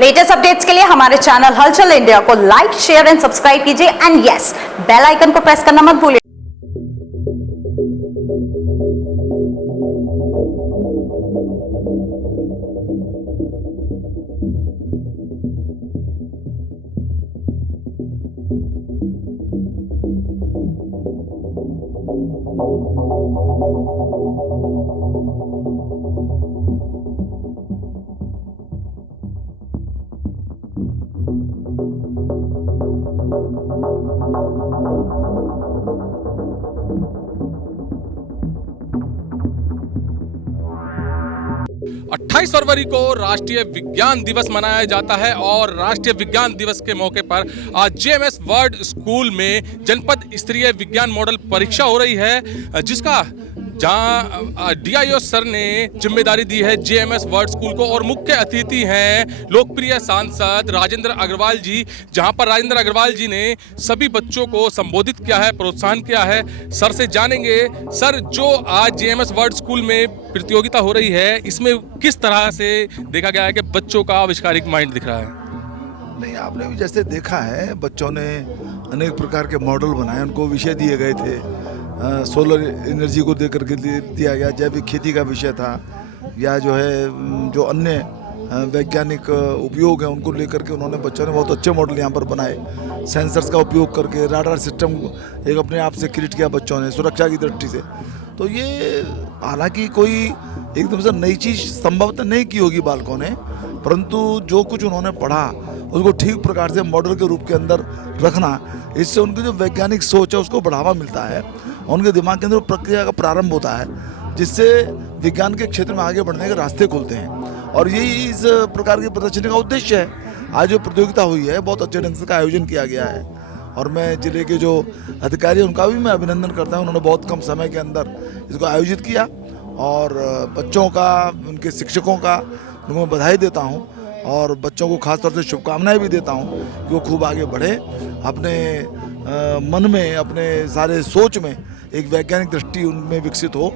Latest updates के लिए हमारे चैनल हलचल इंडिया को लाइक, शेयर एंड सब्सक्राइब कीजिए एंड यस, बेल आइकन को प्रेस करना मत भूलिए। 28 फरवरी को राष्ट्रीय विज्ञान दिवस मनाया जाता है और राष्ट्रीय विज्ञान दिवस के मौके पर आज जेएमएस वर्ड स्कूल में जनपद स्तरीय विज्ञान मॉडल परीक्षा हो रही है, जिसका जहां डीआईओ सर ने जिम्मेदारी दी है जेएमएस वर्ड स्कूल को और मुख्य अतिथि हैं लोकप्रिय सांसद राजेंद्र अग्रवाल जी, जहां पर राजेंद्र अग्रवाल जी ने सभी बच्चों को संबोधित किया है, प्रोत्साहन किया है। सर से जानेंगे, सर जो आज जेएमएस वर्ड स्कूल में प्रतियोगिता हो रही है, इसमें किस तरह से देखा गया है कि बच्चों का आविष्कारिक माइंड दिख रहा है? नहीं, आपने भी जैसे देखा है, बच्चों ने अनेक प्रकार के मॉडल बनाए, उनको विषय दिए गए थे। सोलर एनर्जी को देकर के दिया गया, जैविक खेती का विषय था, या जो है जो अन्य वैज्ञानिक उपयोग है उनको लेकर के उन्होंने बच्चों ने बहुत अच्छे मॉडल यहाँ पर बनाए। सेंसर्स का उपयोग करके राडार सिस्टम एक अपने आप से क्रिएट किया बच्चों ने सुरक्षा की दृष्टि से। तो ये हालांकि कोई एकदम से नई चीज़ संभवतः नहीं की होगी बालकों ने, परंतु जो कुछ उन्होंने पढ़ा उसको ठीक प्रकार से मॉडल के रूप के अंदर रखना, इससे उनकी जो वैज्ञानिक सोच है उसको बढ़ावा मिलता है, उनके दिमाग के अंदर प्रक्रिया का प्रारंभ होता है, जिससे विज्ञान के क्षेत्र में आगे बढ़ने के रास्ते खुलते हैं। और यही इस प्रकार की प्रदर्शनी का उद्देश्य है। आज जो प्रतियोगिता हुई है, बहुत अच्छे ढंग से का आयोजन किया गया है और मैं जिले के जो अधिकारी हैं उनका भी मैं अभिनंदन करता हूं। उन्होंने बहुत कम समय के अंदर इसको आयोजित किया और बच्चों का, उनके शिक्षकों का उनको मैं बधाई देता हूं और बच्चों को खास तौर से शुभकामनाएं भी देता हूं कि वो खूब आगे बढ़े, अपने मन में, अपने सारे सोच में एक वैज्ञानिक दृष्टि उनमें विकसित हो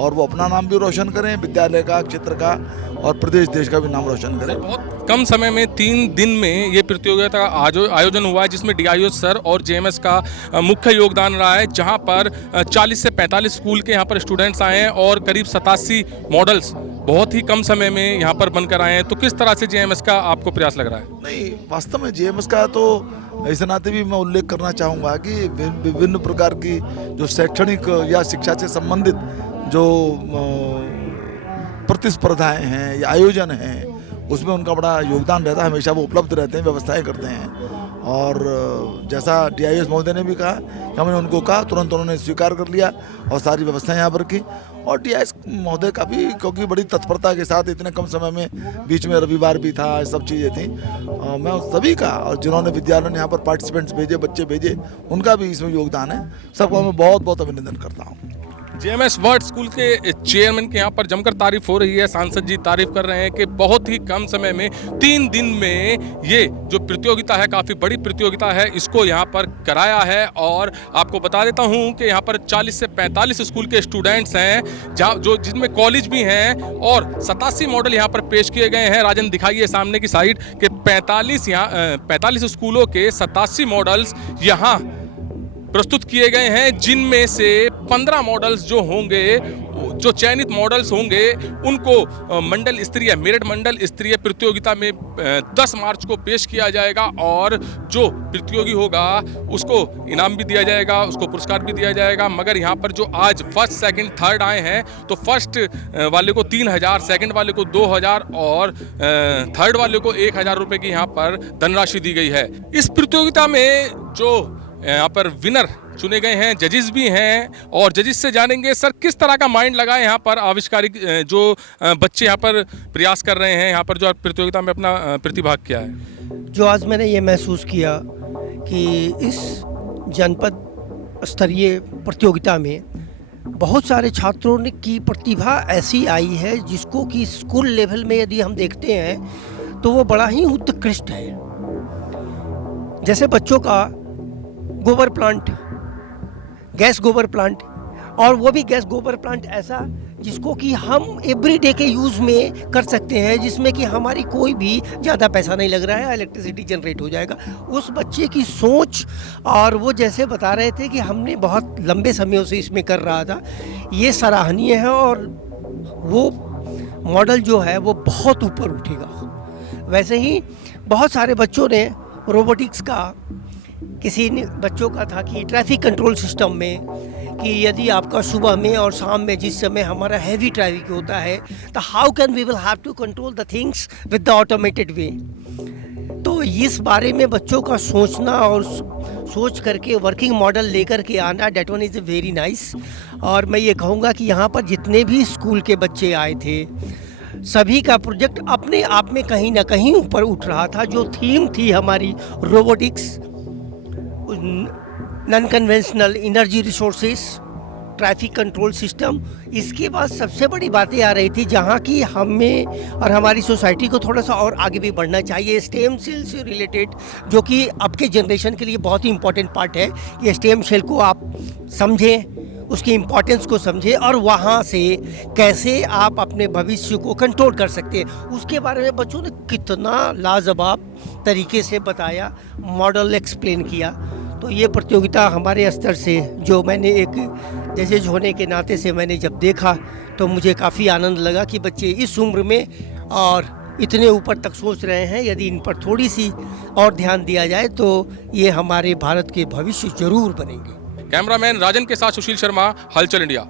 और वो अपना नाम भी रोशन करें, विद्यालय का, क्षेत्र का और प्रदेश देश का भी नाम रोशन करें। बहुत कम समय में 3 दिन में ये प्रतियोगिता का आयोजन हुआ है, जिसमें डीआईओ सर और जेएमएस का मुख्य योगदान रहा है, जहां पर 40 से 45 स्कूल के यहाँ पर स्टूडेंट्स आए हैं और करीब 87 मॉडल्स बहुत ही कम समय में यहाँ पर बनकर आए हैं। तो किस तरह से जेएमएस का आपको प्रयास लग रहा है? नहीं, वास्तव में जेएमएस का तो इस नाते भी मैं उल्लेख करना चाहूँगा कि विभिन्न प्रकार की जो शैक्षणिक या शिक्षा से संबंधित जो प्रतिस्पर्धाएं हैं या आयोजन हैं, उसमें उनका बड़ा योगदान रहता है। हमेशा वो उपलब्ध रहते हैं, व्यवस्थाएं करते हैं और जैसा डीआईएस महोदय ने भी कहा कि हमने उनको कहा, तुरंत उन्होंने स्वीकार कर लिया और सारी व्यवस्थाएं यहाँ पर की। और डीआईएस महोदय का भी, क्योंकि बड़ी तत्परता के साथ इतने कम समय में, बीच में रविवार भी था, सब चीज़ें थी, मैं सभी का और जिन्होंने विद्यालयों ने यहाँ पर पार्टिसिपेंट्स भेजे, बच्चे भेजे, उनका भी इसमें योगदान है। सबका मैं बहुत बहुत अभिनंदन करता हूँ। जेएमएस वर्ड स्कूल के चेयरमैन के यहाँ पर जमकर तारीफ हो रही है, सांसद जी तारीफ कर रहे हैं कि बहुत ही कम समय में 3 दिन में ये जो प्रतियोगिता है, काफ़ी बड़ी प्रतियोगिता है, इसको यहाँ पर कराया है। और आपको बता देता हूँ कि यहाँ पर 40 से 45 स्कूल के स्टूडेंट्स हैं, जहाँ जो जिनमें कॉलेज भी हैं और 87 मॉडल यहाँ पर पेश किए गए हैं। राजन दिखाइए सामने की साइड के 45 स्कूलों के 87 मॉडल्स यहाँ प्रस्तुत किए गए हैं, जिनमें से 15 मॉडल्स जो होंगे, जो चयनित मॉडल्स होंगे, उनको मंडल स्तरीय, मेरिट मंडल स्तरीय प्रतियोगिता में 10 मार्च को पेश किया जाएगा और जो प्रतियोगी होगा उसको इनाम भी दिया जाएगा, उसको पुरस्कार भी दिया जाएगा। मगर यहाँ पर जो आज फर्स्ट, सेकंड, थर्ड आए हैं, तो फर्स्ट वाले को 3000, सेकंड वाले को 2000 और थर्ड वाले को 1000 रुपये की यहाँ पर धनराशि दी गई है। इस प्रतियोगिता में जो यहाँ पर विनर चुने गए हैं, जजेस भी हैं और जजेस से जानेंगे, सर किस तरह का माइंड लगा है यहाँ पर आविष्कारिक जो बच्चे यहाँ पर प्रयास कर रहे हैं, यहाँ पर जो प्रतियोगिता में अपना प्रतिभाग किया है? जो आज मैंने ये महसूस किया कि इस जनपद स्तरीय प्रतियोगिता में बहुत सारे छात्रों ने की प्रतिभा ऐसी आई है जिसको कि स्कूल लेवल में यदि हम देखते हैं तो वो बड़ा ही उत्कृष्ट है। जैसे बच्चों का गोबर प्लांट, गैस गोबर प्लांट, और वो भी गैस गोबर प्लांट ऐसा जिसको कि हम एवरीडे के यूज़ में कर सकते हैं, जिसमें कि हमारी कोई भी ज़्यादा पैसा नहीं लग रहा है, इलेक्ट्रिसिटी जनरेट हो जाएगा। उस बच्चे की सोच, और वो जैसे बता रहे थे कि हमने बहुत लंबे समय से इसमें कर रहा था, ये सराहनीय है और वो मॉडल जो है वो बहुत ऊपर उठेगा। वैसे ही बहुत सारे बच्चों ने रोबोटिक्स का, किसी ने बच्चों का था कि ट्रैफिक कंट्रोल सिस्टम में, कि यदि आपका सुबह में और शाम में जिस समय हमारा हैवी ट्रैफिक होता है, तो how can we will have to control the things with the automated way. तो इस बारे में बच्चों का सोचना और सोच करके वर्किंग मॉडल लेकर के आना, that one is very nice. और मैं ये कहूँगा कि यहाँ पर जितने भी स्कूल के बच्चे आए थे, सभी का प्रोजेक्ट अपने आप में कहीं ना कहीं ऊपर उठ रहा था। जो थीम थी हमारी robotics, non conventional energy resources, traffic control system, इसके बाद सबसे बड़ी बातें आ रही थी जहाँ की हमें और हमारी सोसाइटी को थोड़ा सा और आगे भी बढ़ना चाहिए स्टेम सेल से रिलेटेड, जो कि अब के जनरेशन के लिए बहुत ही इम्पोर्टेंट पार्ट है कि स्टेम सेल को आप समझें, उसकी इम्पोर्टेंस को समझें और वहाँ से कैसे आप अपने भविष्य को कंट्रोल कर सकते हैं, उसके बारे में बच्चों ने कितना लाजवाब तरीके से बताया, मॉडल एक्सप्लेन किया। तो ये प्रतियोगिता हमारे स्तर से, जो मैंने एक जजेज होने के नाते से मैंने जब देखा, तो मुझे काफ़ी आनंद लगा कि बच्चे इस उम्र में और इतने ऊपर तक सोच रहे हैं। यदि इन पर थोड़ी सी और ध्यान दिया जाए तो ये हमारे भारत के भविष्य जरूर बनेंगे। कैमरामैन राजन के साथ सुशील शर्मा, हलचल इंडिया।